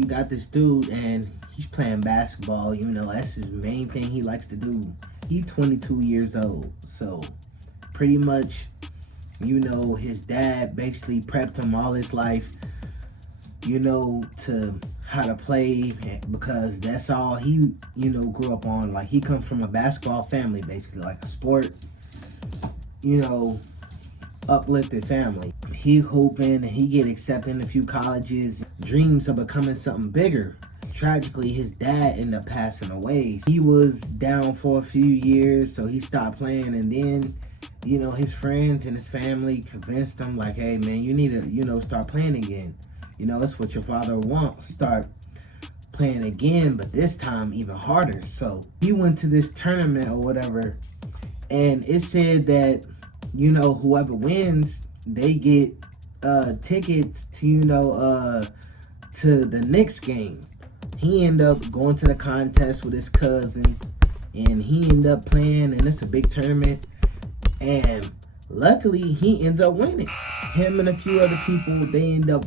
You got this dude and he's playing basketball, that's his main thing he likes to do. He's 22 years old, so pretty much, his dad basically prepped him all his life, to how to play, because that's all he, grew up on. Like, he comes from a basketball family, basically, like a sport, uplifted family. He hoping and he get accepted in a few colleges, dreams of becoming something bigger. Tragically, his dad ended up passing away. He was down for a few years, so he stopped playing, and then, his friends and his family convinced him, like, hey man, you need to, start playing again. That's what your father wants. Start playing again, but this time even harder. So he went to this tournament or whatever, and it said that, whoever wins, they get tickets to, to the Knicks game. He ended up going to the contest with his cousins, and he ended up playing, and it's a big tournament, and luckily he ends up winning. Him and a few other people, they end up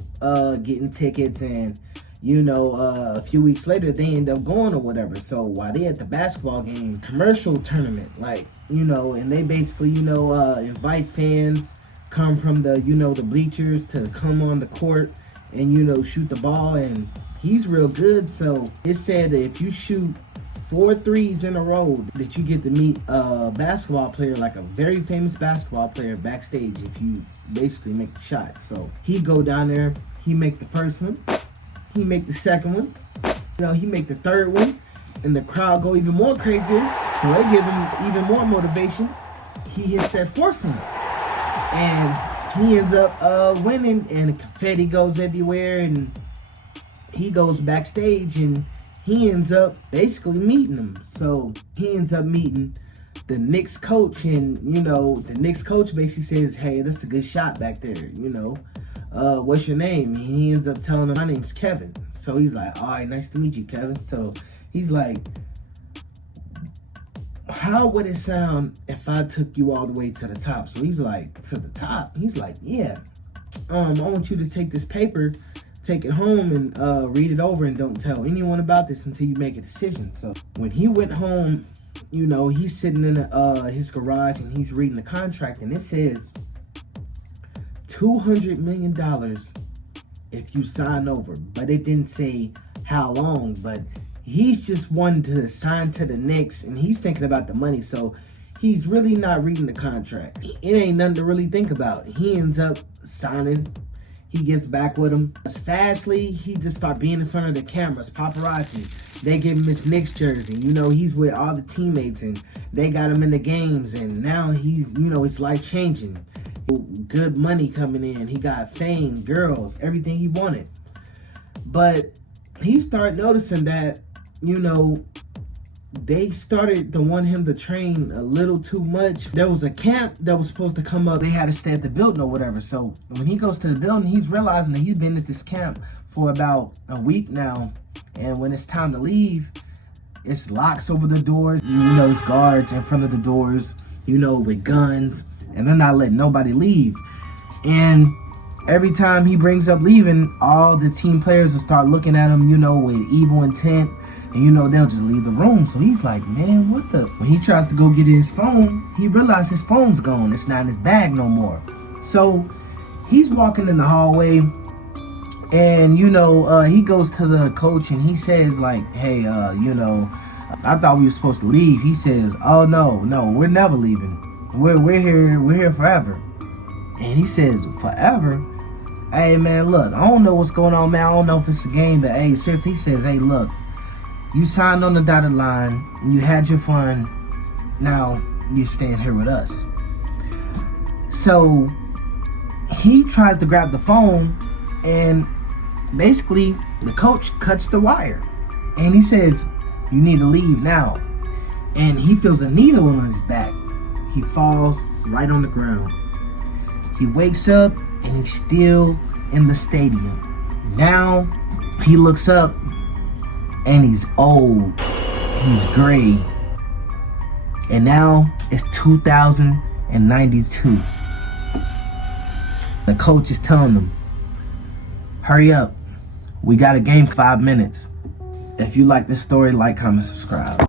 getting tickets, and a few weeks later they end up going or whatever. So while they at the basketball game, commercial tournament, like, and they basically, invite fans, come from the, the bleachers to come on the court and, shoot the ball, and he's real good. So it said that if you shoot 4 threes in a row, that you get to meet a basketball player, like a very famous basketball player backstage, if you basically make the shot. So he go down there, he make the first one, he make the second one, he make the third one, and the crowd go even more crazier, so they give him even more motivation. He hits that fourth one, and he ends up winning, and the confetti goes everywhere, and he goes backstage, and he ends up basically meeting them. So he ends up meeting the Knicks coach, and the Knicks coach basically says, hey, that's a good shot back there, what's your name? And he ends up telling him, my name's Kevin. So he's like, all right, nice to meet you, Kevin. So he's like, how would it sound if I took you all the way to the top? So he's like, to the top? He's like, yeah, I want you to take this paper, take it home, and read it over, and don't tell anyone about this until you make a decision. So when he went home, he's sitting in his garage, and he's reading the contract, and it says $200 million if you sign over. But it didn't say how long, but he's just wanting to sign to the Knicks, and he's thinking about the money. So he's really not reading the contract. It ain't nothing to really think about. He ends up signing. He gets back with him. Fastly, he just start being in front of the cameras, paparazzi. They give him his Knicks jersey. He's with all the teammates, and they got him in the games, and now he's, it's life changing. Good money coming in. He got fame, girls, everything he wanted. But he started noticing that, they started to want him to train a little too much. There was a camp that was supposed to come up. They had to stay at the building or whatever. So when he goes to the building, he's realizing that he's been at this camp for about a week now. And when it's time to leave, it's locks over the doors. It's guards in front of the doors, with guns. And they're not letting nobody leave. And every time he brings up leaving, all the team players will start looking at him, with evil intent. And they'll just leave the room. So he's like, man, what the? When he tries to go get his phone, he realizes his phone's gone. It's not in his bag no more. So he's walking in the hallway, and he goes to the coach, and he says like, hey, I thought we were supposed to leave. He says, oh no, we're never leaving. We're here forever. And he says, forever? Hey man, look, I don't know what's going on, man. I don't know if it's a game, but hey, seriously, he says, hey, look, you signed on the dotted line, you had your fun, now you're staying here with us. So he tries to grab the phone, and basically the coach cuts the wire, and he says, you need to leave now. And he feels a needle on his back. He falls right on the ground. He wakes up, and he's still in the stadium. Now he looks up, and he's old, he's gray, and now it's 2092. The coach is telling him, hurry up, We got a game 5 minutes. If you like this story, like, comment, subscribe.